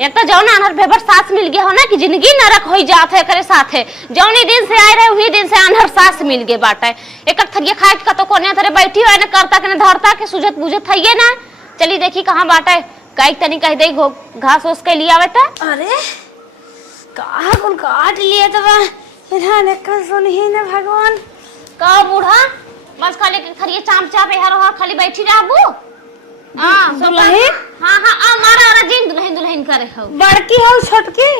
एक तो जौन अनहर भेबर सास मिल गया हो ना कि जिंदगी नरक हो जात है करे साथे जौनी दिन से आए रहे वही दिन से अनहर सास मिल गए बाटे एक थरिया खाए का तो कोने थरे बैठी है ना करता के ना धरता के सुजत बुझत है ना। चली देखी कहां बाटे काई तनी कह दे घास ओस के लिए आवे त। अरे कहा कुल काट लिए तब इन्हां का सुन ही ना भगवान का बूढ़ा बस खाली थरिया चाम चाप यहाँ खाली बैठी रहबू। हां दुल्हन हां हां आ मारा रजिन दुल्हन दुल्हन करे हो बड़की है छोटकी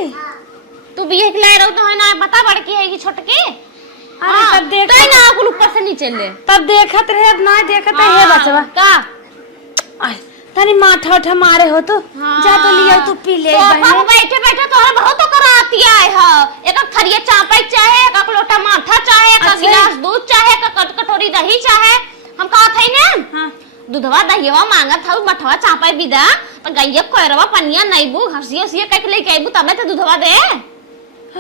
तू भी एक ले रहो तो है ना पता बड़की है कि छोटकी। अरे तब देख तो ना कुल ऊपर से नीचे ले तब देखत रहे अब ना देखत है बचवा का आई तनी माथा उठा मारे हो तो जा तो लिया तू पी ले बहन बैठे बैठे तोहरे बहुत कराती आए है एक थरिया चापे चाहे एक लोटा माथा चाहे एक गिलास दूध चाहे एक कटोरी दही चाहे हम कहत है ना। हां दूधवा दहीवा मांगत हऊ मठवा चापे बिदा पर गैया कोरवा पनिया नईबू हसियो सिया कह के लेके आईबू तबे तो दूधवा दे।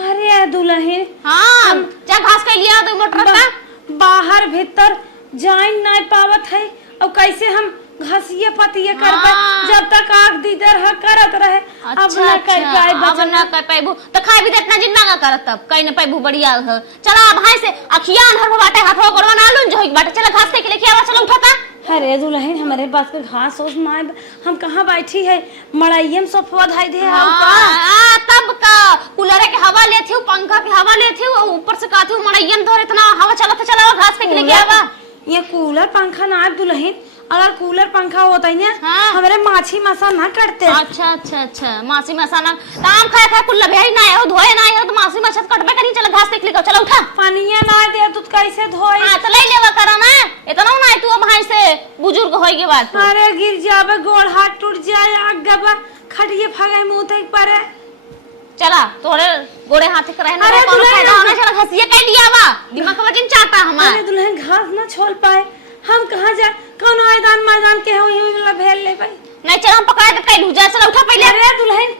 अरे दुल्हन हां जा घास के लिया दो मोटर का बाहर भीतर जाइन नहीं पावत है और कैसे हम घसिए पतिए करबे जब तक आग दीदर ह करत रहे। अच्छा, अब ना कर पाए अब ना कर पाइबू तो खाई भी इतना जिन मांगा करत तब कहीं न पाइबू बढ़िया है। चला भाई से अखियां अंधर बाटे हाथवा गोड़वा ना लूं जो बाटे चला घास के लेके आवा चलो उठाता। अरे दुल्हन हमारे पास के घास ओस ना हम कहां बैठी है मड़ाइयम सोफवा धाई दे हम का तब का कूलर के हवा लेथी हूं पंखा के हवा लेथी हूं ऊपर से काथी हूं मड़ाइयम धर इतना हवा चलत चला घास के लेके आवा। ये कूलर पंखा ना दुल्हन अगर कूलर पंखा होता है ना हमारे माछी मसा ना करते। अच्छा अच्छा अच्छा मासी मसा ना काम खाए खाए कुल लबेई ना हो धोए ना हो तो मासी मछत कटबे करी चल घास देख ले चलो उठा पानिया ना दे दूध कैसे धोए। हां तो ले लेवा करा ना इतना ना तू भाई से बुजुर्ग होई के बात। अरे गिर जाबे गोड़ हाथ टूट जाए आग गबा खटिए फगाई मुंह तक परे चला तोरे गोड़े हाथ के रहने अरे कौन फायदा होना चला घसिया कह लिया बा दिमाग का वजन चाहता हमार। अरे दुल्हन घास ना छोड़ पाए हम कहां जा कौन मैदान मैदान के होई वाला भेल ले भाई नहीं चल हम पकड़ा के कह जा चला उठा पहले। अरे दुल्हन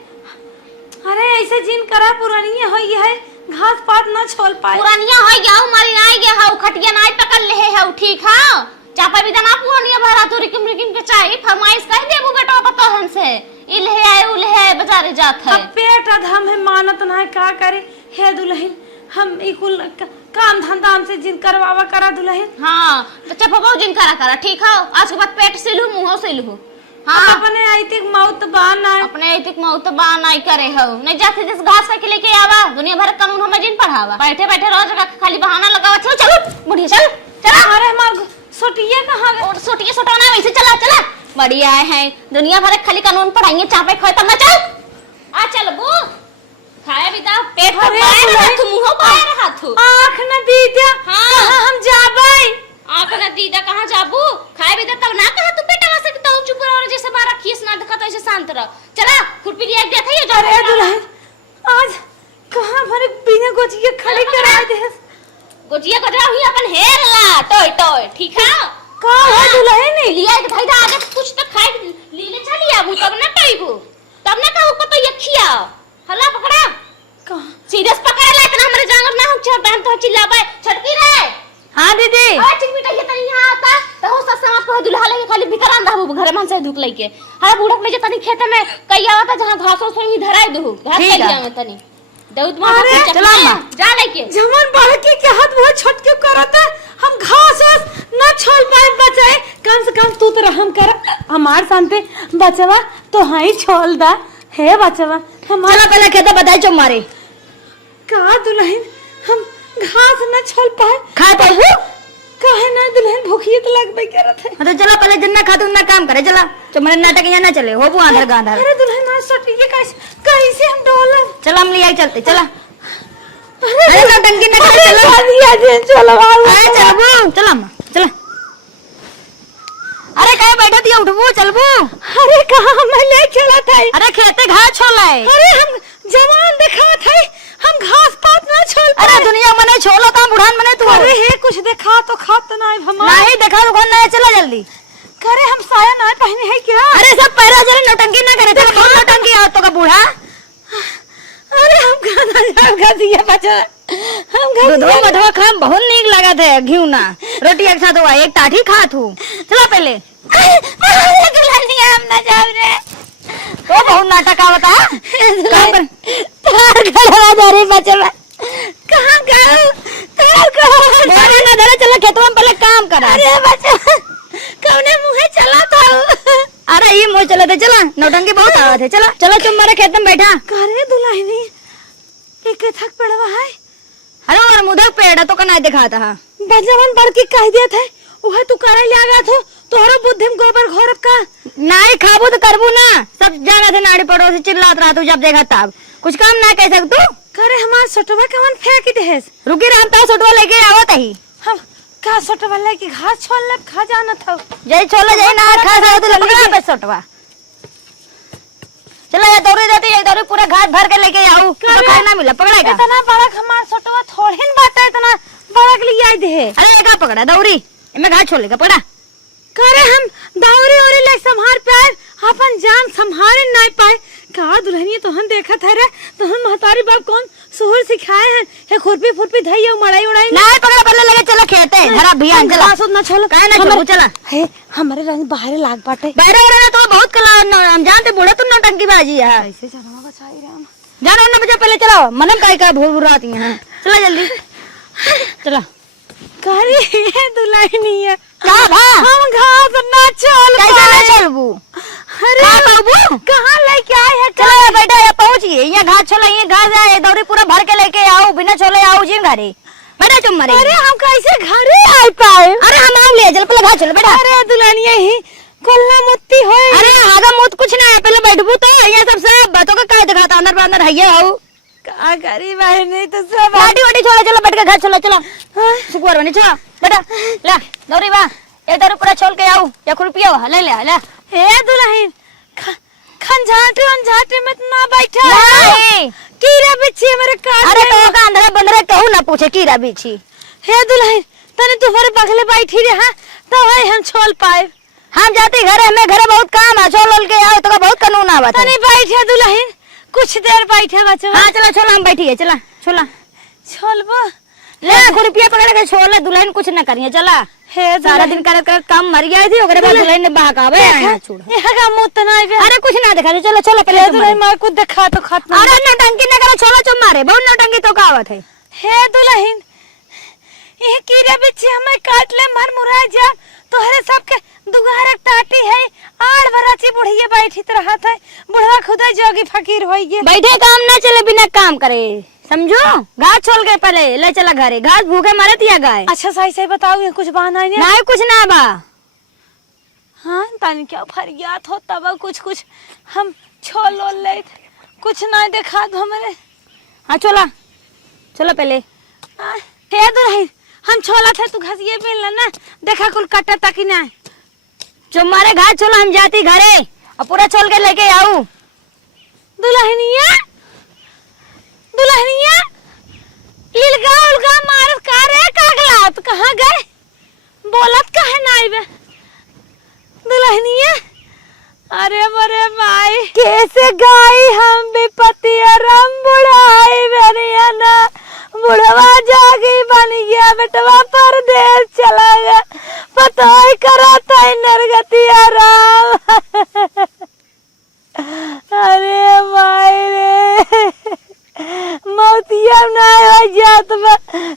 अरे ऐसे जिन करा पुरानी होई है घास पात ना छोड़ पाए पुरानिया होई गया हमारी आई गया हाउ खटिया नाई पकड़ ले है ठीक हां चापा भी ना पुरानिया भरा तो रिकिम रिकिम के चाहिए फरमाइश कह देबू बेटा पता हमसे इल है आए उल है बाजारे जात है पेट अधम है मानत ना का करे हे दुल्हन हम इकुल काम धंधा हमसे जिन करवावा करा दुल्हन। हां तो चपबो जिन करा ठीक है आज के बाद पेट सिलू मुंह सिलू। हां अपने ऐतिक मौत बान है अपने ऐतिक मौत बान नहीं करे हो नहीं जाते जिस घास के लेके आवा दुनिया भर कानून हमें जिन पढ़ावा बैठे बैठे रोज खाली बहाना लगावा चलो बुढ़िया चल चला। अरे मार सोटिया कहां गए और सोटिया सोटाना वैसे चला चला बढ़िया है दुनिया भर खाली कानून पढ़ाएंगे चापे खोए तब ना चल आ चल बू खाए भी दा पेट पर बाहर हाथ मुंह बाहर हाथ आंख न दीदा। हां हम जाबै आंख न दीदा कहां जाबू खाए भी दा तब ना कहा तू पेटवा से तो चुप रहो जैसे बारा खीस ना देखा तो ऐसे शांत रह चला खुरपी लिया दे थई जो। अरे दुल्हन आज कहां भरे बिना गोजिया खड़ी करा दे गोजिया गजरा हुई अपन हेर ला टोय टोय ठीक है का है दुल्हन लिया के भाई दा आगे कुछ तो खाए ले ले चलिया मु तब ना टइबू तब ना कहू को तो यखिया हल्ला पकड़ा कहां सीरियस पकड़ ले इतना हमरे जांगर ना हम छोड़ बहन तो चिल्लाबे छटकी रे। हां दीदी आ चिक बेटा ये तनी यहां आता तो हो ससा मत को दुल्हा लेके खाली भीतर अंधा हो घरे मन से धुक लेके हां बूढ़क ले जे तनी खेत में कई आवता जहां घासो से ही धराई दहु घास के लिया में तनी दउत मां चला जा लेके जमन बढ़ के हाथ वो छटके करता हम घास न छोड़ पाए बचाए कम से कम तू तो रहम कर हमार शांति बचवा तो हाई छोड़ दा हे बचवा चला पहले खेत बताई जो मारे का दुल्हन हम घास न छोड़ पाए खा पाऊ काहे ना दुल्हन भूखी तो लगबे करत है। तो चला पहले जन्ना खा तुम ना काम करे चला तो मेरे नाटक यहाँ ना चले हो वो आंधर गांधर। अरे दुल्हन ना सटिए कैसे हम डोलन चला हम ले आई चलते चला अरे ना टंकी ना करे चला दिया जे चलो अरे चल वो चला चला अरे कहे बैठा दिया उठबो चलबो अरे कहां मैं ले चला था अरे खेते घास छोलाए अरे हम जवान देखा था हम घास पात ना छोड़ अरे दुनिया मने छोलो ता बुढ़ान मने तू अरे हे कुछ देखा तो खात ना हम नहीं देखा दुकान ना चला जल्दी करे हम साया ना पहने है क्या। अरे सब पैरा जरे नौटंकी ना करे तेरा कौन नौटंकी आ तो का बूढ़ा अरे हम खाना घसिया बचा हम दूधवा मधवा खा बहुत नीक लागत है घिउ ना रोटी एक साथ हुआ एक टाठी खा तू चला पहले दुल्हनिया हम ना जाव रे तो बहुत नाटक आवता तार खड़ा जा रही बचवा कहां गए तार खड़ा ना धरा चला खेतवा में पहले काम करा। अरे बच्चा कौने मुंह चला था। अरे ये मुंह चला थे चला नौटंकी बहुत आवत है चला चलो तुम मेरे खेत में बैठा। करे दुल्हनी एक थक पड़वा है। अरे और मुधक पेड़ तो कना दिखाता है बजवन बड़ की कह दिया था ओहे तू करे लागा थो तोहरो बुद्धि में गोबर घोरब का नाई खाबू तो करबू ना सब जाना थे नाड़ी पड़ोसी चिल्लात रहा तू जब देखा तब कुछ काम ना कह सक तू। करे हमार सटवा कवन फेंक देस रुकी राम ता सटवा लेके आवत ही हम का सटवा लेके घास छोल ले खा जाना था जय छोले जय ना खा जाओ तो लगना पे सटवा चला ये दौड़ी जाती है दौड़ी पूरा घास भर के लेके आऊ तो खाना ना मिला पकड़ेगा इतना बड़ा हमार सटवा थोड़िन बात है इतना बड़ा के लिए आई दे। अरे का पकड़ा दौड़ी मैं घास छोड़ लेगा पकड़ा। करे हम दौरी और ले संभाल पाए अपन जान संभाले नहीं पाए का दुल्हनिया तो हम देखा था रे तो हम महतारी बाप कौन सुहुर सिखाए हैं हे खुरपी फुरपी धइयो मड़ाई उड़ाई नहीं पकड़ा पहले लगे चला खेते धरा भियान चला सुन ना छोड़ काहे ना छोड़ चला हे हमारे रंग बाहर लाग बाटे बैरे रहना तो बहुत कला हम जानते बूढ़े तुम नौटंकी बाजी है ऐसे जनवा बचाई राम जानो ना बजा पहले चलाओ मनम काय का भूल बुराती है चला जल्दी चला करे हे दुल्हनिया का भा हम घास ना छोल कैसे ना चलबू अरे बाबू कहां लेके आए है चलो बेटा ये पहुंचिए ये घास छोला ये घास है दौड़ी पूरा भर के लेके आओ बिना छोले आओ जी घरे बेटा तुम मरे। अरे हम कैसे घरे आ पाए। अरे हम आऊ ले चल पहले घास छोले बेटा। अरे दुल्हनिया ही कोल्ला मुत्ती होए। अरे आगा मुत कुछ ना है पहले बैठबू तो ये सब से बातों का काय दिखाता अंदर है आओ का गरीब है नहीं तो सब वाटी वाटी छोड़ा चलो बैठ के घास छोला चलो सुकुवार बनी चलो बेटा ले दौड़ी बा ये दौड़ी पूरा छोल के आओ या खुरपिया ले ले ले हे दुल्हन खंझाटे अंझाटे में ना बैठा नहीं कीड़ा बिच्छी मेरे काट। अरे तो का अंदर बंदर कहू ना पूछे कीड़ा बिच्छी। हे दुल्हन तने तुम्हारे बगले बैठी रहा तो है हम छोल पाए हम जाते घर हमें घरे बहुत काम है छोल के आओ तो बहुत कानून आवत है। तने बैठे दुल्हन कुछ देर बैठे बच्चा। हां चला छोला हम बैठिए चला छोला छोलबो ले रुपया पकड़ के छोला दुल्हन कुछ ना करिए चला हे सारा दिन करत करत काम मर गई थी ओकरे बाद दुल्हन ने बहकावे आया छोड़ यहां का मुंह तना अरे कुछ ना दिखा चलो चलो पहले दुल्हन मार को दिखा तो खत्म। अरे नौटंकी ना करो छोला चुम मारे बहुत नौटंकी तो का आवत है। हे दुल्हन ये कीड़े बिच्छी हमें काट ले मर मुरा जा तोहरे सबके दुगारा टाटी है आड़ बराची बुढ़िया बैठी रहा था बुढ़वा खुदा जोगी फकीर होई गे बैठे काम ना चले बिना काम करे समझो घास छोल के पहले ले चला घरे घास भूखे मरे दिया गाय। अच्छा सही सही बताओ ये कुछ बहाना नहीं नहीं कुछ ना बा। हाँ तानी क्या फरियाद हो तब कुछ कुछ हम छोल ले कुछ ना देखा दो हमारे। हाँ छोला चलो पहले हे दुल्हन हम छोला थे तू घसिए मिलना ना देखा कुल कट्टा तक ही ना तुम्हारे घास छोला हम जाती घरे और पूरा छोल के लेके आऊ। दुल्हनिया दुल्हनिया इलगा उलगा मारत का रे कागला तो कहां गए बोलत काहे नाई बे दुल्हनिया। अरे मरे माई कैसे गाई हम विपत्ति राम बुढ़ाई बेरिया ना बुढ़वा जागी बन गया बेटवा परदेश चला गया पता ही कराता है नरगति राम। अरे माई रे मौतिया ना हो जात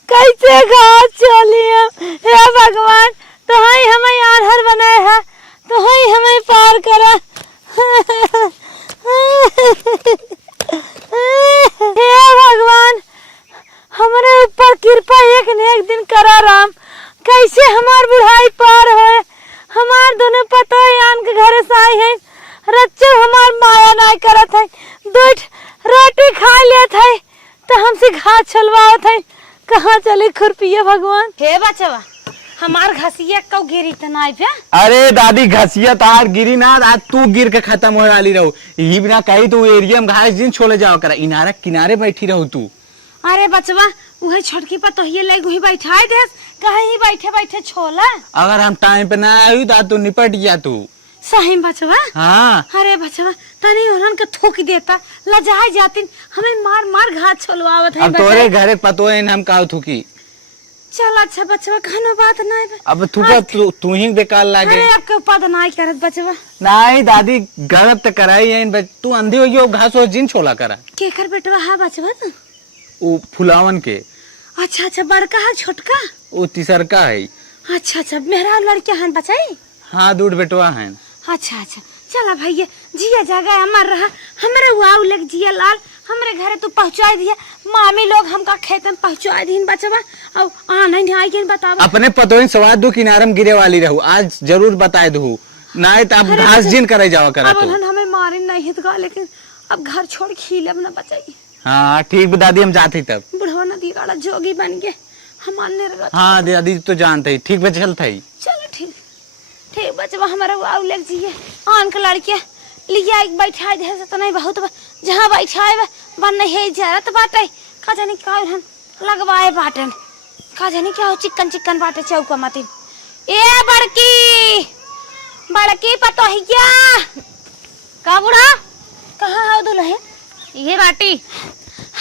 कैसे घास छोलिया हे भगवान तो ही हमें आधार बनाए है तो ही हमें पार करा। हे भगवान हमारे ऊपर कृपा एक न एक दिन करा राम कैसे हमार बुढ़ाई पार होए हमार दोनों पता है आन के घर से आई है रच्चो हमार माया नहीं करत है दूध रोटी खा लेत है तो हमसे घास छलवावत है कहाँ चले खुरपिया भगवान। हे बचवा हमार घसिया कब गिरी तना पे। अरे दादी घसिया तार गिरी ना आज तू गिर के खत्म हो डाली रहो यही बिना कही तो एरिया में घास दिन छोड़े जाओ करा इनारा किनारे बैठी रहो तू। अरे बचवा वही छोटकी पर तो ये लेग वही बैठाई दे कहीं बैठे बैठे छोला अगर हम टाइम पे ना आई तो तू निपट गया तू। सही बचवा। हाँ अरे बचवा तनी उन्हन के थूक देता लजाए जाती हमें मार मार घास छोलवावत है। अब तोरे घरे पतो है हम काउ थूकी चल अच्छा बचवा खानो बात नहीं बा। अब तू ही बेकार लागे। अरे आपके ऊपर नहीं करत बचवा। नहीं दादी गलत तो कराई है, तू अंधी हो गई घास और जिन छोला करा के कर बेटवा हा बचवा तू? वो फुलावन के। अच्छा अच्छा बड़का है छोटका? वो तीसरका है। अच्छा अच्छा मेरा लड़का हन बचाई? हाँ दूध बेटवा है। अच्छा अच्छा चला भैया जिया जागा अमर रहा हमारे वाव लग जिया लाल हमारे घरे तू पहुंचा दिया। मामी लोग हमका खेत में पहुंचा दीन बचवा और नहीं आई के बतावा। अपने पतोइन सवाद दो किनारे में गिरे वाली रहू, आज जरूर बताए दू, नहीं तो अब घास जिन करे जावा करा अब तो। हमें मारे नहीं हितगा लेकिन अब घर छोड़ खीले अब ना बचाई। हाँ ठीक दादी हम जाते तब। बुढ़वा नदी गाड़ा जोगी बन गए हम अन्य रगत। हाँ दादी तो जानते ही ठीक बे चलता ही। चलो ठीक ठीक बचवा हमारा वाव लग जिए आन के लड़के लिया एक बैठा दे से तो नहीं बहुत जहां बैठा है बन नहीं जरत बाटे का जाने का हम लगवाए बाटन का जाने क्या हो चिकन चिकन बाटे चौका मतिन। ए बड़की पतो है क्या? का बुढ़ा कहां हो दुल्हन? ये बाटी।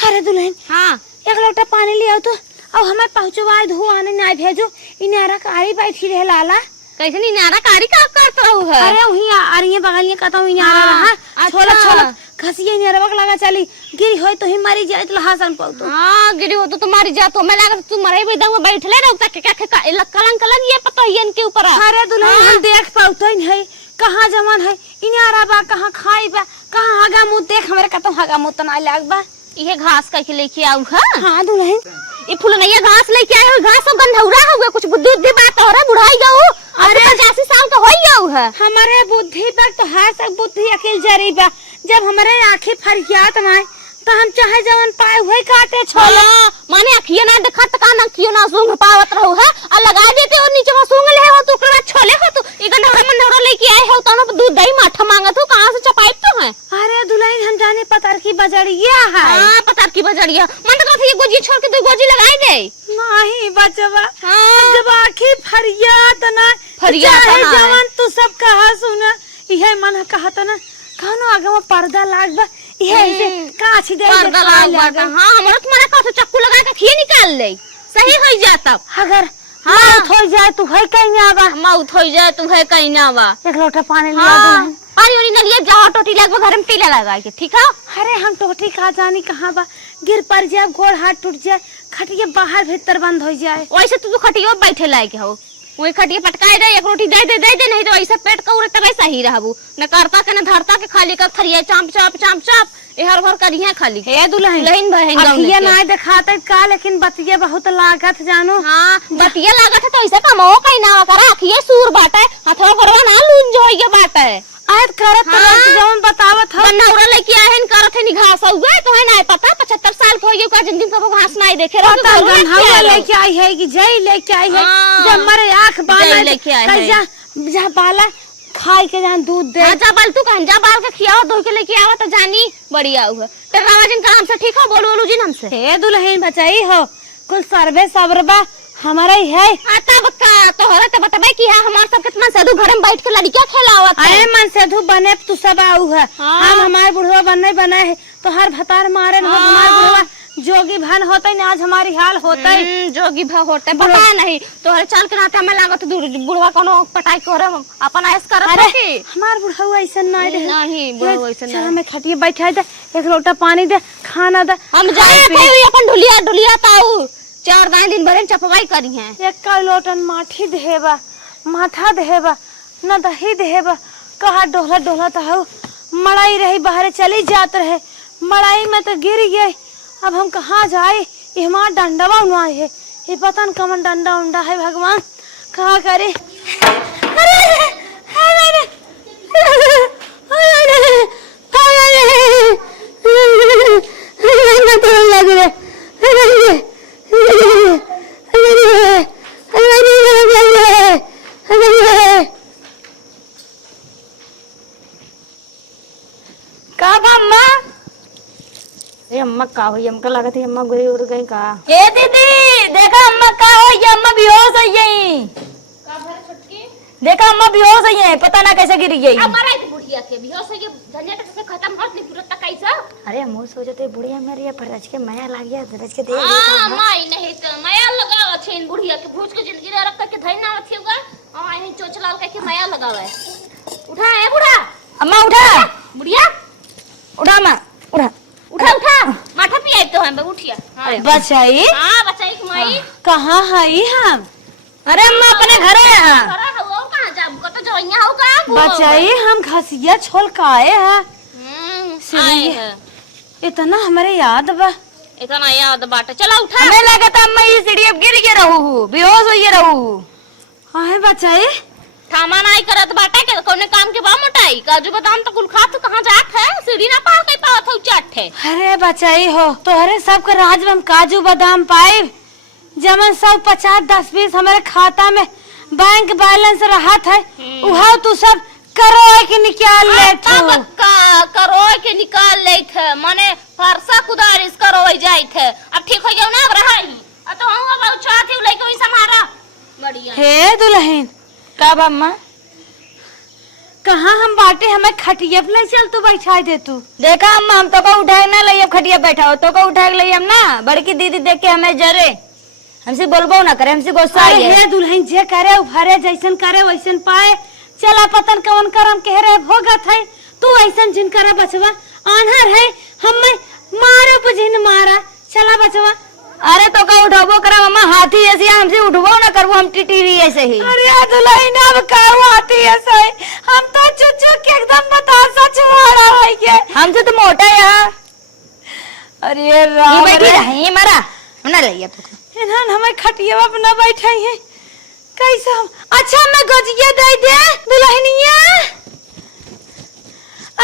अरे दुल्हन हाँ एक लोटा पानी ले आओ तो अब हमें पहुंचवाए धो आने नहीं भेजो इनारा कारी बैठी रहे लाला। कैसे नहीं नारा कारी का करत रहू है? अरे वही आ रही है बगल में कहता हूँ इनारा रहा छोला छोला खसिया इनारा लगा चली गिरी होय तो ही मरी जाए तो हासन पाऊ तो। हाँ गिरी हो तो तुम्हारी जात हो, मैं लगा तू मरे भी दंग में बैठले रहो तक क्या कलंक लग ये पता है इनके ऊपर। अरे दुल्हन हम देख पाऊ तो नहीं कहाँ जमान है इनारा बा कहाँ खाई बा कहाँ हगा मुँह देख हमारे कहता हूँ हगा मुँह तो ना लाग बा। ये घास का लेके आऊ है? हाँ दुल्हन ये फुलनैया घास लेके आए हो, घास सब गंधौरा हो गए कुछ बुद्धि बुद्धि बात हो रहा बुढ़ाई गऊ। अरे 85 साल तो हो गऊ है। हमारे बुद्धि पर तो हर सब बुद्धि अकेल जरी बा जब हमारे आँखें फरियात ना तो हम चाहे जवन पाए हुए काटे छोला माने अखिया ना देखा त कान अखियो ना सूंघ पावत रहू है और लगा देते और नीचे में सूंघ ले हो तो ओकरा बाद छोले हो तो ई गंधौरा मंधौरा लेके आए हो तो दूध दही माठा मांगत हो कहां से चपाई तो है? अरे दुल्हन हम जाने पतार की बजड़िया है। हां पतार की बजड़िया मन तो ये गोजी छोड़ के दो गोजी लगाई दे। नहीं बचवा हाँ। जब आखिर फरियाद ना जवान तू सब कहा सुना यह मन कहत ना खानो आगे में पर्दा लाग बा यह से काछ दे पर्दा लाग बा। हां हमरा तुम्हारा का चक्कू लगा के खिए निकाल ले सही हो जाता। अगर मौत हो जाए तू है कहीं ना बा मौत हो जाए तू है कहीं ना बा। एक लोटा पानी लिया दे पानी वाली न लिए जाओ टोटी लग घर में पीला लगा के ठीक है। अरे हम टोटी का जानी कहाँ बा गिर पड़ जाए गोड़ हाथ टूट जाए खटिया बाहर भीतर बंद हो जाए वैसे तू खटियो बैठे लायक हो वही खटिया पटकाए दे एक रोटी दे नहीं तो ऐसा पेट का उड़ता वैसा ही रहबू न करता के न धरता के खाली का खरिया चांप चाप हर भर करिया खाली हे दुल्हन लहिन बहन अखिया ना दिखाते का लेकिन बतिया बहुत लागत जानो। हां बतिया लागत है तो ऐसा कमो कहीं ना करा अखिया सूर बाटे हथवा करवा ना लून जोइए बाटे आज करत तो जवन बतावत ह नौरा लेके आहन करत है नि घास हुए तो है ना पता 75 साल के हो गए का जिंदगी कबो घास नहीं देखे रहो गंधावा लेके आई है कि जई लेके आई है जब मरे आंख बाला लेके आई है जा बाला खाई के जान दूध दे जा बाल तू कहंजा बाल के खियाओ दो के लेके आवा तो जानी बढ़िया हुआ तेरा रामाजिन का हमसे ठीक हो बोलू जी हमसे हे दुल्हन बचाई हो कुल सर्वे सबरबा हमारा ही है आता बक्का तो हो तो बताबे कि हमार सब कितना साधु घर में बैठ के लड़कियां खेलावत है। अरे मन साधु बने तू सब आऊ है हम हमारे बुढ़वा बनने बना है तो हर भतार मारे हो हमारे बुढ़वा जोगी भान होते ना आज हमारी हाल होते जोगी भा होते पता नहीं तो हर चाल के नाते हमें लागत बुढ़वा कोनो पटाई करे अपन ऐस करत है कि हमार बुढ़वा ऐसा नहीं रहे नहीं बुढ़वा ऐसा चल हमें खटिए बैठा दे एक लोटा पानी दे खाना दे हम जाए अपन ढुलिया ताऊ 4 दिन भरे चपवाई करी है एक लोटन माठी देबा माथा देबा न दही देबा कहा डोला डोला तो मड़ाई रही बाहर चली जात रहे मड़ाई में तो गिर गई अब हम कहाँ जाए ये हमारा डंडवा उनवा है ये पता न कमन डंडा उंडा है भगवान कहाँ करे। लग रहे अम्मा का हुई हमका लगा थी अम्मा गुरी उड़ गई का। ए दीदी देखा अम्मा का हो ये अम्मा बेहोश है यही देखा अम्मा बेहोश है पता ना कैसे गिर गई। बुढ़िया के बेहोश हो गए झंझट से खत्म होत नहीं तुरंत कैसा। अरे मुंह सोचते बुढ़िया मेरी ये पर रच के माया लाग गया रच के दे हां माई नहीं तो माया लगाव छेन बुढ़िया के भूज के जिंदगी रख के धइना अथी होगा और आई चोचलाल के माया लगावे। उठा है बूढ़ा अम्मा उठा बुढ़िया उठा मां उठा उठा उठा माथा पे आई तो हम उठिया। हां बचाई हां बचाई की माई कहाँ हई हम? अरे अम्मा अपने घर है हां खरा हो कहां जाब को तो जइया हो का बचाई हम घसिया छोल काए है आए है इतना हमारे याद बा। इतना याद बाटे चला उठा। हमें लगा था अम्मा ये सीढ़ी अब गिर के रहू बेहोश होइए रहू। आहे बचाई थामा नहीं करत बाटे के कोने काम के बा मोटाई काजू बादाम तो कुल खात कहां जात है सीढ़ी ना पार के पावत हो चाट है। अरे बचाई हो तोहरे सब के राज में हम काजू बादाम पाए जमन सब 50-10-20 हमारे खाता में बैंक बैलेंस रहत है उहा तू सब करो के निकाल ले तब का करो के निकाल ले थे माने फरसा कुदारिस करो जाई थे। अब ठीक हो गयो ना अब रहा ही अब तो हम अब चाहती हूं लेके वही समारा बढ़िया। हे दुल्हन कब अम्मा कहाँ हम बाटे हमें खटिया पे ले चल तू बैठा दे तू। देखा अम्मा हम तो को उठाए ना लइए खटिया बैठा हो तो को उठा के लइए हम ना बड़की दीदी देख के हमें जरे हमसे बोलबो ना करे हमसे गुस्सा आई है। हे दुल्हन जे करे भरे जैसन करे वैसन पाए चला पतन कवन करम कह रहे भोगत है तू ऐसन जिन करे बचवा आन्हर है हमें मारे बुझिन मारा चला बचवा। अरे तो का उठाबो करा मम्मा हाथी ऐसे हमसे उठबो ना करबो हम टीवी ऐसे ही। अरे दुल्हन अब का आती ऐसे हम तो चुचु के एकदम बतासा छुआरा है के हमसे तो मोटा है यार। अरे राम ये बैठी रही मरा ना लइए तो इन्हन हमें खटिया पे ना बैठाई है कैसा। अच्छा मैं गजिया दे दे दुल्हनिया।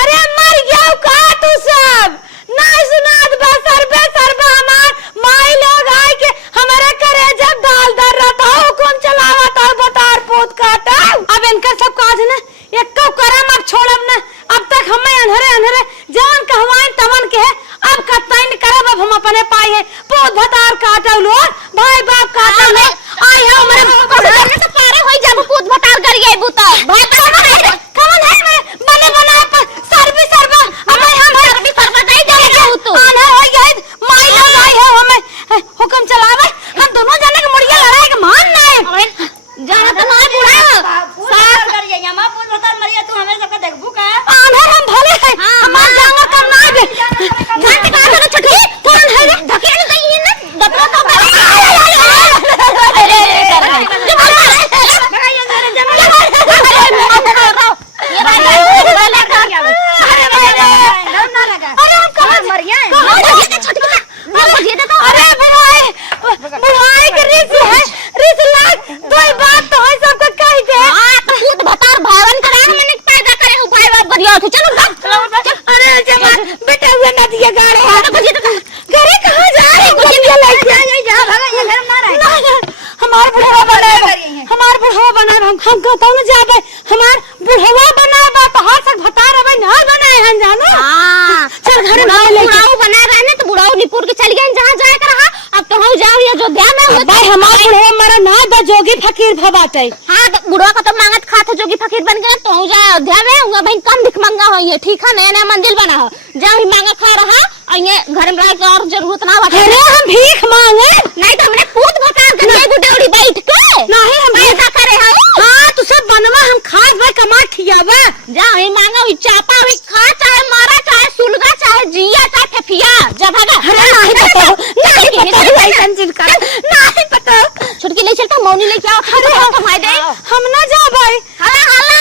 अरे मर गया का तू सब ना सुनात बसर बेसर हमार माई लोग आए के हमारे करे जब दाल दर रहा हुकुम चलावत हो बतार पोत काटा। अब इनका सब काज ना एक को करम अब छोड़ब ना अब तक हमें अनहरे अनहरे जवन कहवाइन तवन के अब कतैन करब अब हम अपने पाई है पोत भतार काटौ लोग भाई बाप काटौ ले आई है हमरे तो पारे होई जाब पोत भतार कर गई बुता भाई कौन है मैं बने बना पर सर्वी सर्वा अब हम सर्वी सर्वा दई जाएगा तू आना हो गई माई लोग आई है हमें हुक्म चलावे हम दोनों जने के मुड़िया लड़ाई के मान ना जाना तो ना बुढ़ा साफ कर जाइए मां पूछ बता मरिया तू हमें सबका देखबू का आना हम भले है हमार जांगा करना है घंटे का ना छठी कौन है धकेल गई है ना दबरा तो अरे बुढ़ाई के रिस है रिस लाग तो बात तो है सबको कह दे तो खुद भतार भावन करा मैंने पैदा करे हो भाई बाप गरिया थे चलो अरे जवान बेटा हुए ना दिया गाड़े घरे कहां जा रहे गुजिया लेके जा भागा ये घर ना रहे हमार बुढ़वा बना हमार बुढ़वा बना हम कहता ना जाबे हमार बुढ़वा बना बा पहाड़ से भतार अब ना बनाए हम जानो हां चल घर में बुढ़ाऊ बना रहे ने तो बुढ़ाऊ निपुर के चल गए जहां जाए कर रहा अब तो हम जाओ ये अयोध्या में हो भाई हमार बुढ़वा मरा ना द जोगी फकीर भवाते हां बुढ़वा का तो मांगत खात जोगी फकीर बन गया तो जाए अयोध्या में होगा भाई कम भिख मंगा हो ये ठीक है नया नया मंदिर बना हो जाओ ही मांगा खा रहा और ये घर में रह के और जरूरत ना बाटे अरे हम भीख मांगे नहीं तो हमने पूत भतार के नहीं गुडौड़ी बैठ के नहीं हम ऐसा करे हां तू सब बनवा हम खाए भाई कमा खियावा जाओ ही मांगा हुई चापा हुई खा चाहे मारा चाहे सुलगा चाहे जिया चाहे फेफिया जा भागा अरे नहीं पता ऐसा चीज कर नहीं पता छुटकी ले चलता मौनी ले क्या अरे कमाई दे हम ना जा भाई हला हला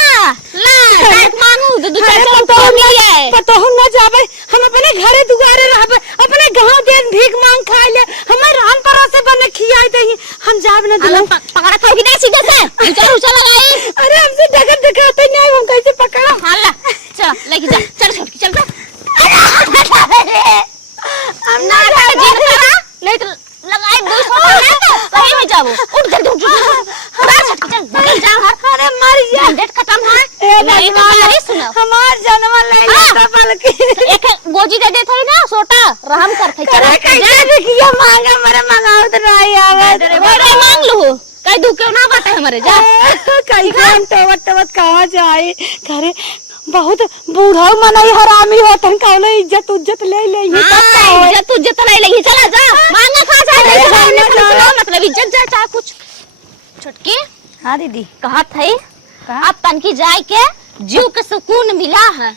ला एक मांगू दो चार तो लिए पता हम ना जाबे हम अपने घरे दुआरे रहबे अपने गांव देन भीख मांग खाए ले हमें रान पर से बने खियाई दे हम जाब ना दिला पकड़ा खाओगी ना सीधे से उचल उचल लगाई अरे हमसे डगर दिखाते नहीं हम कैसे पकड़ा हला चल लेके जा चल छटकी चल हम ना जीत करा नहीं तो लगाई 200 कहीं में जाओ उठ जल्दी उठ चल जा अरे मर जा डेट खत्म है नहीं सुनो हमार जन्म ले लेता बल्कि एक गोजी दे देथे ना सोटा रहम करथे चल कैसे देखिए मांगा मेरे मंगाओ तो नहीं आवे अरे मांग लो कई दू क्यों ना बाटे हमारे जा कई घंटे वट कहां जाए घरे बहुत बूढ़ा मनाई हरामी होतन कौनो इज्जत उज्जत ले ले ही हाँ, इज्जत उज्जत ले लेगी। चला जा मांगा खा जा, मतलब इज्जत जाए चाहे कुछ। छुटकी हाँ दीदी कहा थे अब तन की जाए के जीव के सुकून मिला है,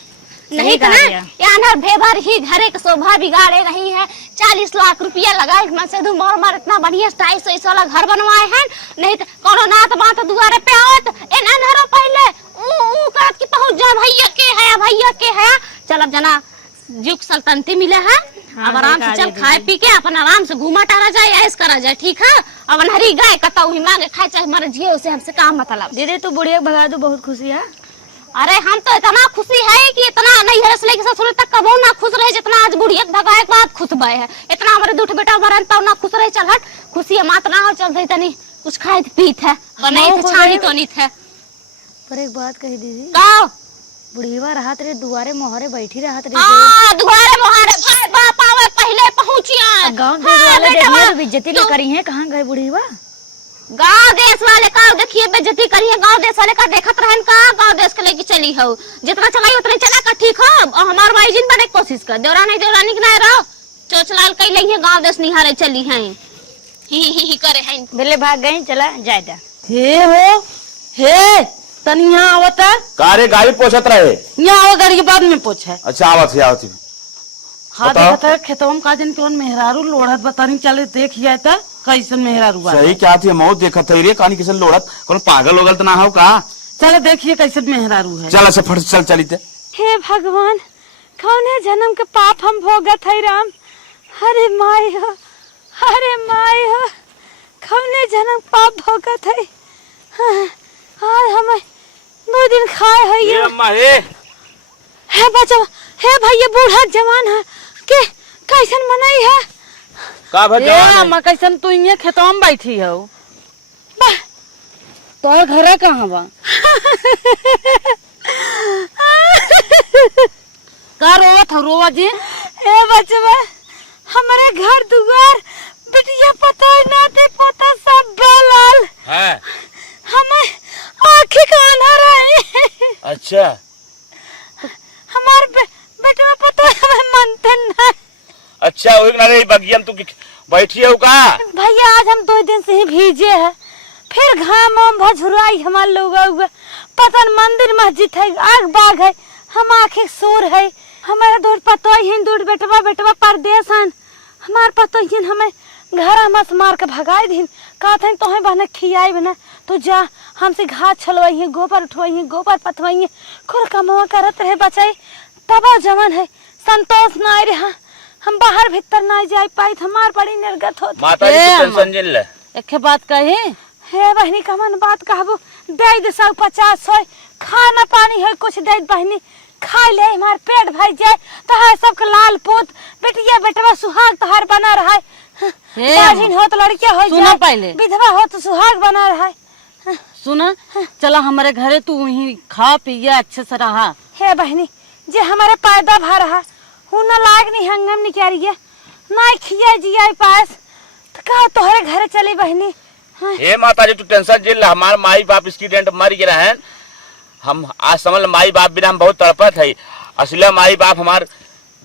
नहीं तो ना यार भेभर ही घरे के शोभा बिगाड़े रही है। 40 लाख रुपया लगाए मसेदू मोर इतना बढ़िया स्टाइल से वाला घर बनवाए हैं, नहीं तो कोनो नात बात दुआरे पे आवत ए ना नहरो पहले ऊ करत की पहुंच जा भैया के है। चल अब जना जुग सल्तनती मिले है। अब आराम से चल खाए पी के अपन आराम से घूमा टहरा जाए, ऐश करा जाए, ठीक है। अब नहरी गाय कताऊ ही मांगे खाए चाहे मर जिए, उसे हमसे काम मतलब। दीदी तू बुढ़िया भगा दू, बहुत खुशी है। अरे हम तो इतना खुशी है कि इतना नहीं है इसलिए ससुर तक कबो ना खुश रहे जितना आज बुढ़िया भगाए के बाद खुश भय है। इतना हमारे दूठ बेटा मरन तब ना खुश रहे। चल हट खुशी है मात ना हो, चल दे तनी कुछ खाए पीत है बनाई थे छानी तो नहीं थे। पर एक बात कही दीदी, का बुढ़ीवा रहत रे दुआरे मोहरे बैठी रहत रे। हां दुआरे मोहरे भाई बाप आवे पहले पहुंचिया। गांव देश वाले देखिए तो बेइज्जती न करी है। कहां गए बुढ़ीवा? गांव देश वाले का देखिए बेइज्जती करी है। गांव देश वाले का देखत रहन का गांव देश के लेके चली हो, जितना चलाई उतना चला का ठीक हो। और हमार भाई जिन बने कोशिश कर देवरा नहीं देवरानी के ना रहो चोचलाल कई लई है गांव देश निहारे चली हैं ही करे हैं बेले भाग गई। चला जायदा हे हो हे तनी यहाँ आवता कारे गाड़ी पोछत रहे। यहाँ आवा गाड़ी के बाद में पूछे। अच्छा आवत है। हाँ देखता खेतवा में का जन कौन मेहरारू लोढ़त बतानी चले देखिए त कैसन मेहरारू बा। सही क्या थी मौत देखत है रे कानी किसन लोड़त कौन पागल होगल त ना हो का। चले देखिए कैसन मेहरारू है। चल से फट चल चली ते। हे भगवान कौन है जन्म के पाप हम भोगत है राम। अरे माई हो कौन है जन्म पाप भोगत है। हाँ हमें 2 दिन खाए है ये अम्मा हे बच्चा हे भैया बूढ़ा जवान है के कैसन मनाई है का भर जवान है। अम्मा कैसन तू ये खेतवा में बैठी हो तोर घर कहाँ बा का रोवत हो रोवा जी। ए बचवा हमारे घर दुआर बिटिया पता ना ते पता सब बलाल है हमें आँखें काना रहे। अच्छा हमारे बेटा पता है मनतन ना। अच्छा ओही ना रे बगियम तू बैठी है का। भैया आज हम 2 दिन से ही भीजे हैं, फिर घाम वाम भझुराई हमार लोग पतन मंदिर मस्जिद है आग बाग है हम आँखें सोर है। हमारा दूर पतो ही दूर बेटवा परदेश हन हमार पतो ही हमें घर हमस मार के भगाई दिन कहते तोहे बहने खियाई बना तो जा हमसे घास छलवाई गोबर उठवाई गोबर पथवाई खुर कमवा करत रहे बचाई तब जवन है संतोष ना रहा। हम बाहर भीतर ना जाए पाई हमार बड़ी निर्गत होती। माता जी टेंशन जिन ले एक बात कही हे बहनी कमन बात कहबो दे दे 150 खाना पानी है कुछ दे बहनी खा ले हमार पेट भर जाए तहार सबके लाल पोत बेटिया बेटवा सुहाग तहार बना रहा है। बाजिन हो तो लड़किया हो जाए पहले विधवा हो तो सुहाग बना रहा है। सुना चला हमारे घरे तू वहीं खा पिया अच्छे से रहा। हे बहनी जे हमारे पैदा भा रहा हूं ना लाग नहीं हंगम नहीं करिए ना खिया जिया पास तो का तोहरे घरे चली बहनी। हे माता जी तू टेंशन जिन ले हमार माई बाप एक्सीडेंट मर गए हैं। हम आज समझ माई बाप बिना हम बहुत तड़पत है। असली माई बाप हमार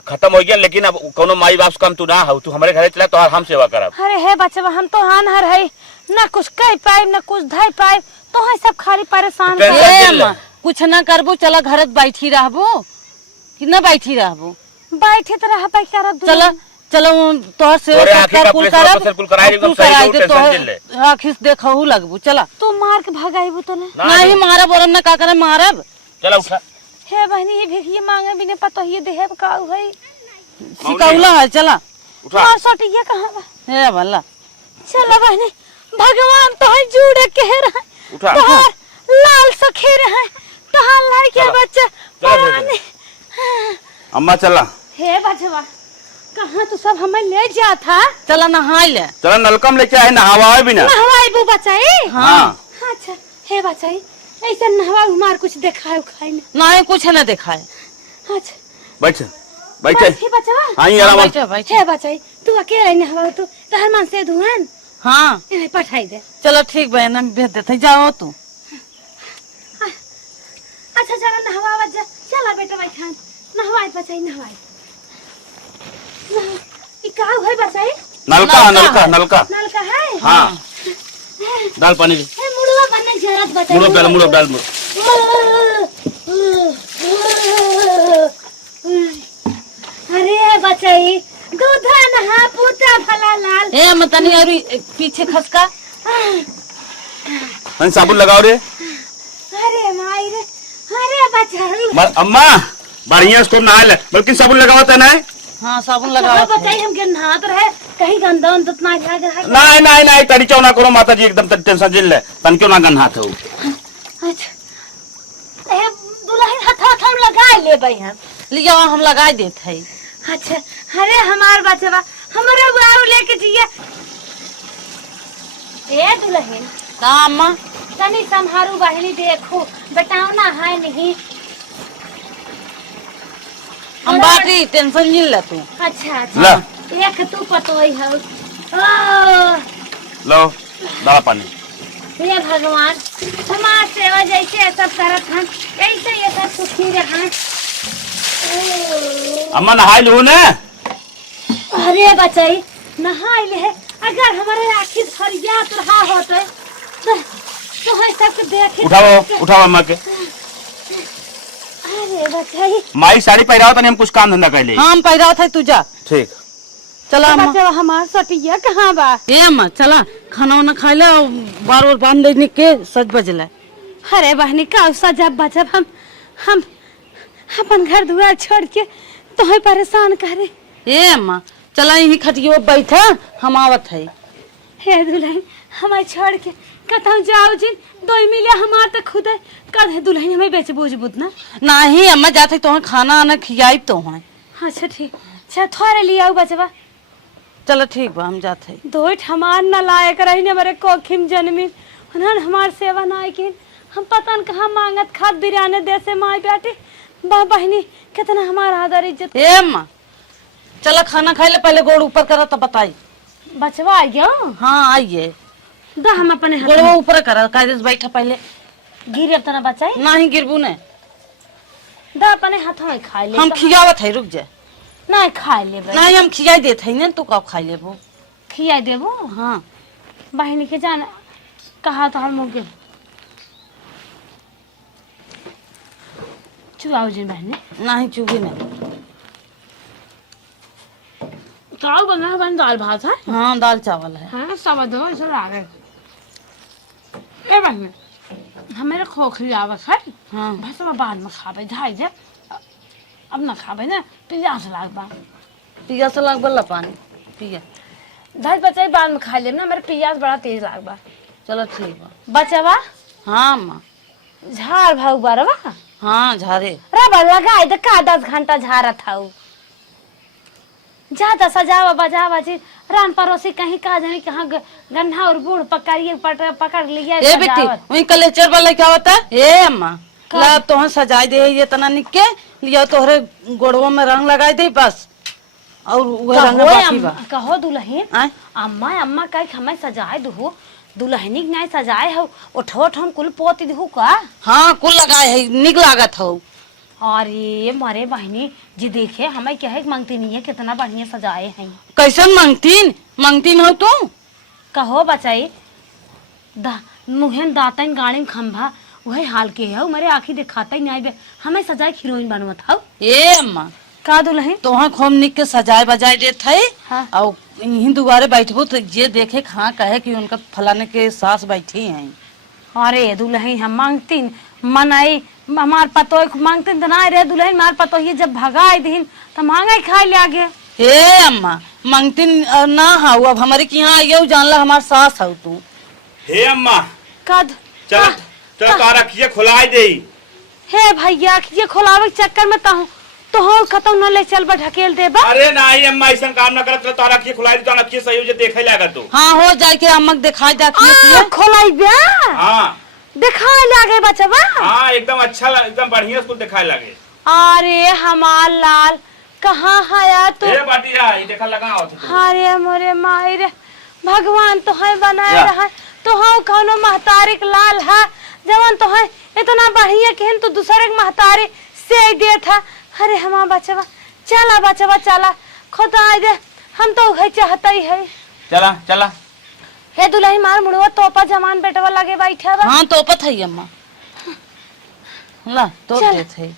खत्म हो गया लेकिन अब कोनो माई बाप कम तू ना हो तू हमारे घरे चला तो हम सेवा करब। अरे हे बच्चा हम तो हानहर है ना कुछ कह पाए ना कुछ धय पाए तो है सब खाली परेशान कुछ ना करबो चला घर बैठी रहबो कि ना बैठी रहबो बैठे तो रह पाई करब चला चलो तोहर सेवा सत्कार कुल करब आखिस देखहु लगबू। चला तो मार के भगाईबू तो ना नहीं मारब और ना का करे मारब। चला उठा हे बहनी ये भिखिए मांगे बिना पता ये देहब काऊ है सिकौला है चला उठा और सोटिया कहां बा हे भला चला बहनी भगवान तो है जुड़े कह रहा उठा तोहर लाल सखे रहा तोहर लड़के बच्चा पराने। अम्मा चला हे बचवा कहां तू सब हमें ले जा था। चला नहाई ले चला नलकम लेके आए नहावा भी ना नहवाई बू बचाई। हां अच्छा हे बचाई ऐसा नहवा हमार कुछ दिखाए खाए ना नहीं कुछ ना दिखाए। अच्छा बैठ बैठे हे बचवा हां ये आराम बैठे बैठे हे बचाई तू अकेले नहवा तो तहर मन से धुआन हाँ इन्हें पठाई दे। चलो ठीक बहन हम भेज देते जाओ तू अच्छा चला नहवा जा, चला बेटा बैठा नहवाई बचाई नहवाई। ई का होय बचाई? नलका नलका नलका नलका है? हाँ डाल पानी दे। ए मुड़वा बनने जरूरत बचाई। मुड़ो डाल अरे बचाई दूध नहा पूता भला लाल। ए मतनी और पीछे खसका। साबुन लगाओ रे। अरे माई रे, अरे बचाई अम्मा बढ़िया इसको नहा ले, बल्कि साबुन लगाओ था ना। हाँ साबुन लगाओ। बचाई हम के नहात रहे कहीं गंदा उंदत ना लग रहा है। नहीं तड़ी चौना करो माता जी, एकदम टेंशन जिल ले तन क्यों ना गन्हा था। अच्छा ए दुल्हन हाथ लगा ले भाई हम लिया हम लगा देते है। अच्छा अरे हमार बचवा हमारा बुआऊ लेके जिया। ए दुल्हन का अम्मा तनी संहारू बहनी देखो बताओ ना है नहीं। हम बाकी टेंशन नहीं ले तू। अच्छा ला अच्छा एक तू पतोई हो। लो दाला पानी। हे भगवान हमार सेवा जैसे सब करत हन ऐसे ये सब सुखी रहन। अम्मा नहा लू ने। अरे बचाई नहाई ले, अगर हमारे आखिर फरियाद रहा होते तो है सब देखे। उठाओ अम्मा के। अरे बचाई माई साड़ी पहराओ तने हम कुछ काम धंधा कर ले। हाँ हम पैदा था तू जा। ठीक चला अम्मा। बचावा हमार सटिया कहाँ बा? ए अम्मा चला खाना वाना खा ले और बार बांध देने के सज बजला। अरे बहनी का सजब बजब हम अपन घर दुआर छोड़ के तुम्हें परेशान करे। ए अम्मा चला यही खटियो बैठा हम आवत है। हे दुल्हन हमें छोड़ के कतौ जाओ जिन दो मिले हमार तो खुद है कद है दुल्हन हमें बेच बूझ बुतना। नहीं अम्मा जाते तो खाना आना खियाई तो है। अच्छा ठीक अच्छा थोड़े ले आओ बचवा। चलो ठीक बा हम जाते है। दोट हमार न लायक रही ने मेरे कोखिम जन्मी उन्होंने हमार सेवा ना की। हम पता न कहाँ मांगत खाद बिराने दे से माई बेटी बा बहनी कितना हमारा आदर इज्जत। ए अम्मा चला खाना खाई ले, पहले गोड़ ऊपर करा तो बताई। बचवा आ गया। हाँ आइए दा हम अपने गोड़वा ऊपर करा कायदे से बैठा पहले। गिरे तना बचाई नहीं गिरबू ने। दा अपने हाथ में खा ले। हम खियावत है रुक जा। नहीं खा ले नहीं हम खियाई देते है ना तू कब खाई लेबो। खिया देबो। हाँ बहनी के जान कहा तो हम मुगे चुआओ जिन बहने नहीं चुभी नहीं। चावल बना बन दाल भात है। हाँ दाल चावल है। हाँ सब दो इसे लागे ए बहने हमेरे खोखली आवत है। हाँ बस अब बाद में खाबे धाई जे अब ना खाबे ना प्यास लागबा। पिया से लग बल्ला पानी पिया। धाई बचाई बाद में खा ले ना मेरे प्यास बड़ा तेज लागबा। चलो ठीक बा। बचवा हाँ अम्मा झाड़ भाऊ बरवा हाँ झारे रबा लगाए तो का 10 घंटा झारा था ज्यादा सजावा बजावा जी रान पड़ोसी कहीं का जाने कहाँ गन्ना और गुड़ पकड़िए पकड़ लिया। ए बेटी वही कलेचर वाला क्या होता है। ए अम्मा ला तो सजाई दे ये तना निके लिया तोहरे गोड़वो में रंग लगाई दे बस और वो रंग बाकी बा। कहो दुल्हन आय अम्मा अम्मा कह हमें सजाए दो दुल्हनी के नहीं सजाए हो उठो हम कुल पोती दू का। हाँ कुल लगाए है निक लागत हो। अरे मारे बहनी जी देखे हमें क्या है मांगती नहीं है कितना बढ़िया सजाए हैं। कैसन मांगतीन हो तू। कहो बचाई मुहेन दातन गाड़ी में खंभा वही हाल के है मेरे आँखी दिखाता ही नहीं हमें सजाए हीरोइन बनवत हो। ए अम्मा का दुल्हन तोहा खूब निक के सजाए बजाए देत है। हाँ। और यहीं दुबारे बैठबो तो ये देखे हाँ कहे कि उनका फलाने के सास बैठी हैं। अरे दुल्हन हम मांगती मनाई हमार पतो मांगते तो ना रे दुल्हन मार पतो ये जब भगाए दिन तो मांगा खाए ले आगे। ए अम्मा मांगतीन ना हाउ अब हमारे के यहाँ आइयो जानला हमार सास हो तू। हे अम्मा कद चल चल तारा खिए खुलाई दे। हे भैया ये खोलावे के चक्कर में तो हो खत्म न ले चल बा ढकेल देबा। अरे नहीं अम्मा ऐसा काम ना करत तारा खिए खुलाई दे खिए सही हो जे देखे लागा तू। हाँ हो जाए के अम्मा दिखाई जाती खोलाई ब्या हां दिखाए लागे बचवा। हां एकदम अच्छा एकदम बढ़िया स्कूल दिखाए लागे। अरे हमार लाल कहाँ है तू। ए बाटिया ये देखा लगा आवत तू। अरे मोरे माई रे भगवान तो है बनाए रहा तो हाँ कौनो महतारिक लाल है जवन तो है इतना बढ़िया केहन तो दूसरे के महतारे से दे था। अरे हमार बचवा चला खुदा दे, हम तो है चाहता ही है। चला चला हे दुल्ही मार मुड़वा तोपा जमान बेटवा लगे बैठा बा। हाँ तोपत है अम्मा, ला तो चल। देत है।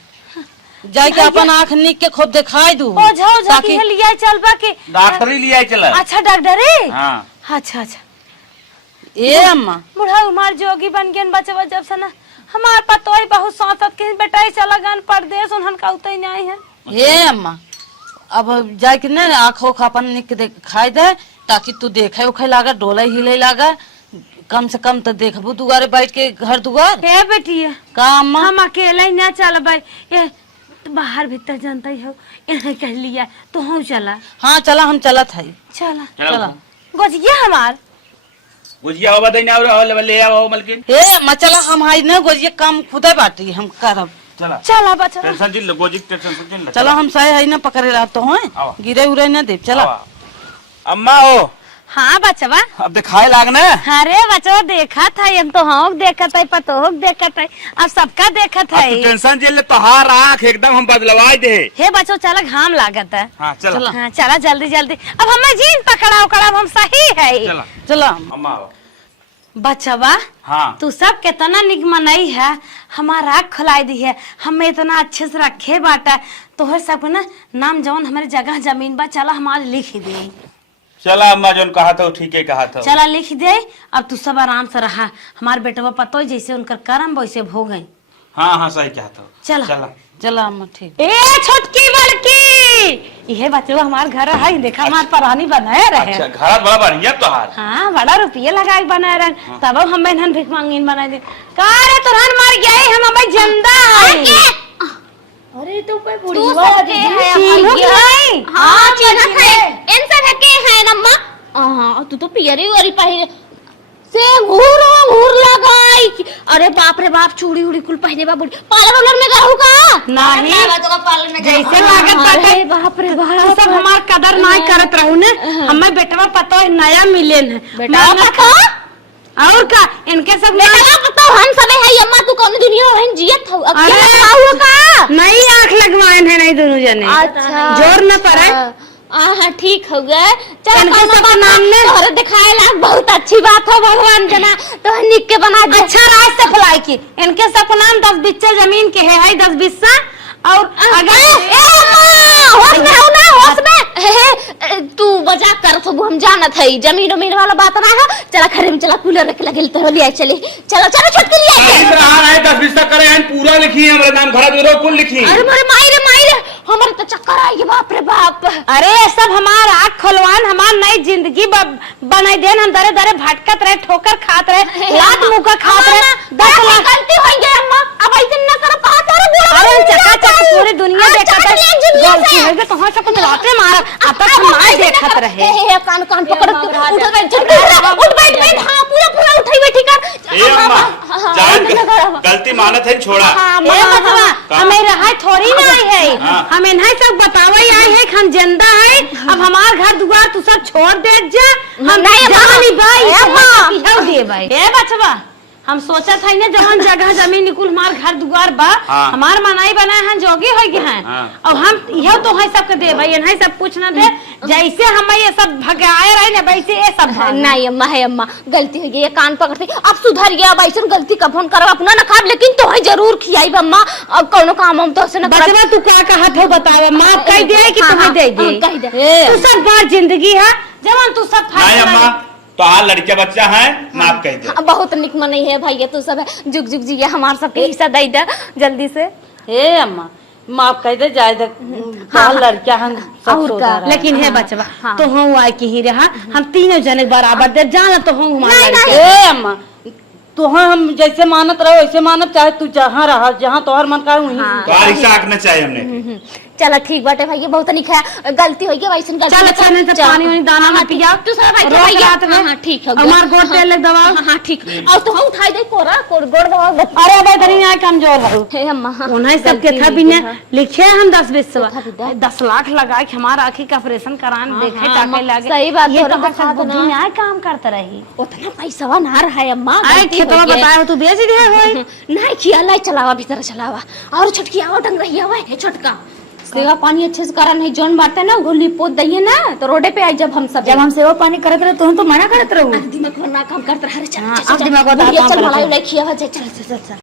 जाके अपन आँख निक के खूब दिखाई दू ओ जाओ जाके लिया चल बा के। डॉक्टरी लिया चला। अच्छा डॉक्टरे। हाँ अच्छा ए अम्मा बुढ़ा उमार जोगी बन गया बचवा जब से ना हमार पतोई बहुत सांसत के बेटा चला गन परदेश उन्हन का उतई नहीं है। हे अम्मा अब जाके ना आँख ओख अपन निक दिखाई दे ताकि तू देखे उखे लागा डोले हिले लागा, कम से कम तो देखबू दुआरे बैठ के घर दुआर। हे बेटी का अम्मा हम अकेला ही ना चल भाई, ये बाहर भीतर जानता ही हो इन्हें कह लिया तो हम चला। हाँ चला हम चलत है। चला चला गोजिया हमार गुजिया हो बताई ना और ले आओ मलकिन। हे अम्मा चला हम हाई न गोजिए काम खुदे बाटी हम करब। चला चला बच्चा टेंशन जिन गोजी टेंशन जिन चलो हम सही है ना पकड़े रहा तो हैं आवा। गिरे उरे न दे। चला अम्मा हो हाँ बचवा। अब दिखाए लागना। अरे बचवा देखा था हम तो हाँ देखा था पतो देखा था अब सबका देखा था। अब तू टेंशन जिन ले तोहार आँख एकदम हम बदलवाई दे। हे बच्चों चला घाम लागत है। हाँ चला हाँ चला जल्दी जल्दी अब हमें जीन पकड़ा उकड़ा हम सही है। चला चला अम्मा हो। बचवा हाँ तू सब कितना निक मनई है, हमारा आँख खुलाई दी है, हमें इतना अच्छे से रखे बाटा तोहर सब ना नाम जौन हमारे जगह जमीन बा चला हम आज लिख दे। चला अम्मा जोन कहा था ठीक है कहा था। चला लिख दे अब तू सब आराम से रहा, हमारे बेटवा पतो जैसे उनकर कर्म वैसे भोग गए। हाँ हाँ सही कहा था। चला चला चला अम्मा ठीक। ए छोटकी बड़की ये बचवा हमार घर है देखा हमार परानी बनाए रहे। अच्छा घर बड़ा बढ़िया तोहार। हाँ बड़ा रुपये लगा के बनाए रहे तब हम इन्हन भिख मांगीन बनाए दे का रे तुरहन मर गए हम अबे जिंदा है। अरे तो कोई तू बुढ़वा सबके है भैया। हाँ चिन्हत है इन सब के है नम्मा। हाँ तू तो पियरी वरी पहले से घूर लगाई। अरे बाप रे बाप चूड़ी उड़ी कुल पहने बा बुढ़ी पार्लर वालर में गहू का नहीं जैसे लागत बाटे बाप रे तू बाप सब हमार कदर नहीं करत रहू ने हमें बेटवा पतो है नया मिलेन है बेटा पता और का इनके सब बेटा पता हम सब है अम्मा तू कौन दुनिया में जियत हो अरे! अकेला हुआ का। नई आँख लगवाए हैं नहीं दोनों जने। अच्छा जोर न पड़े। हाँ ठीक हो गया। चल इनके कौनो सब बात नाम नहीं, ने- तोहरे दिखाए लाग बहुत अच्छी बात हो भगवान जना तो निक के बना दे। अच्छा राज से फलाई की इनके सब नाम 10 बिस्सा जमीन के है 10 बिस्सा और अगर ए अम्मा होश में हो ना होश में तू मजाक कर तो हम जानत है जमीन उमीन वाला बात ना है। चला घरे में चला कूलर रख लगे तो ले चले चलो चलो छुटकी ले इस तरह आ रहा है 10 20 करे हैं पूरा लिखी है हमारे नाम घर दूर कुल लिखी है। अरे मारे मायरे हमारे तो चक्कर आई बाप रे बाप। अरे सब हमार आँख खोलवान हमार नई जिंदगी बनाई देन हम दरे दरे भटकत रहे ठोकर खात रहे लात मुका खात रहे 10 लाख गलती हो गई अम्मा अब ऐसे न करो कहां तारे बुढ़ा। अरे चकाचक पूरी दुनिया देखत है दुनिया गलती से हो गई तो हम सब लाते मार अब तक हम नहीं देखत रहे। हे कान कान पकड़ उठ बैठ हां पूरा उठाई बैठी कर। ए अम्मा जान गलती मानत है छोड़ा। ए बचवा हमें रहा थोड़ी ना आई है हाँ। हम इन्हें सब बतावे आए हैं हम जिंदा है अब हमार घर दुआर तू सब छोड़ दे जा हम नहीं जवानी भाई अम्मा दे भाई। ए बचवा हम सोचा था ना जवान जगह जमीन निकुल हमार घर दुआर बा हाँ। हमार मनाई बनाए हैं जोगी हो गए हैं हाँ। और हम यह तो है सबके दे भाई इन्हें सब कुछ ना दे जैसे हम ये सब भगाए रहे ना वैसे ये सब भाग। नहीं अम्मा है अम्मा गलती हो गई है कान पकड़ते अब सुधर गया अब ऐसे गलती कब हम करब अपना न खाब लेकिन तो है जरूर खियाई अम्मा अब कोनो काम हम तो से न बचवा तू क्या कहत हो बतावा माफ कह दे कि तुम्हें दे दे कह दे तू सब बार जिंदगी है जवान तू सब नहीं अम्मा तो हाल लड़के बच्चा है माफ कह दे। बहुत निक मनी है भैया तू सब जुग जुग जी हमार सबके हिस्सा दे दे जल्दी से। हे अम्मा माफ कर दे जाए दे लड़किया हम सब और सोचा का? रहा। लेकिन हे बचवा तो हम आए की ही रहा हम तीनों जने बराबर दे जान तो हम हमारे लड़के हे अम्मा तो हम जैसे मानत रहो वैसे मानत चाहे तू जहाँ रहा जहाँ तोहर मन का वहीं तो हिस्सा आंकना चाहिए हमने। चला ठीक बाटे भैया बहुत नहीं खाया गलती हो गई वैसे गलती चल अच्छा नहीं तो पानी वानी दाना में पिया तू सारा भाई रोक भैया रात में। हाँ ठीक है हमार गोड़ तेल लग दवा हाँ ठीक और तो हम उठाई दे कोरा गोड़ दवा अरे भाई तनी आए कमजोर हो हे अम्मा उन्हें सब के था बिना लिखे हम 10-20 लाख लगा के हमारा आँखी का ऑपरेशन कराने देखे टाके लागे सही बात ये तोरा तो दिखा दो बुद्धि ना। में आए काम करते रही उतना पैसा ना रहा है अम्मा आए गलती हो खेतवा गई है। बताए तू बेच दिया होई नहीं किया लाई चलावा भीतर चलावा और छटकी आओ डंग रही है छोटका सेवा पानी अच्छे से करा नहीं जोन बाटे ना गोली पोत दइए ना तो रोडे पे आई जब हम सब जब हम सेवा पानी करत रहे तो मना करत रहू दिमाग ना काम करते रहे हाँ, अब दिमाग वाला काम चल करत मलाई रहे। उलाई खिया चल चल चल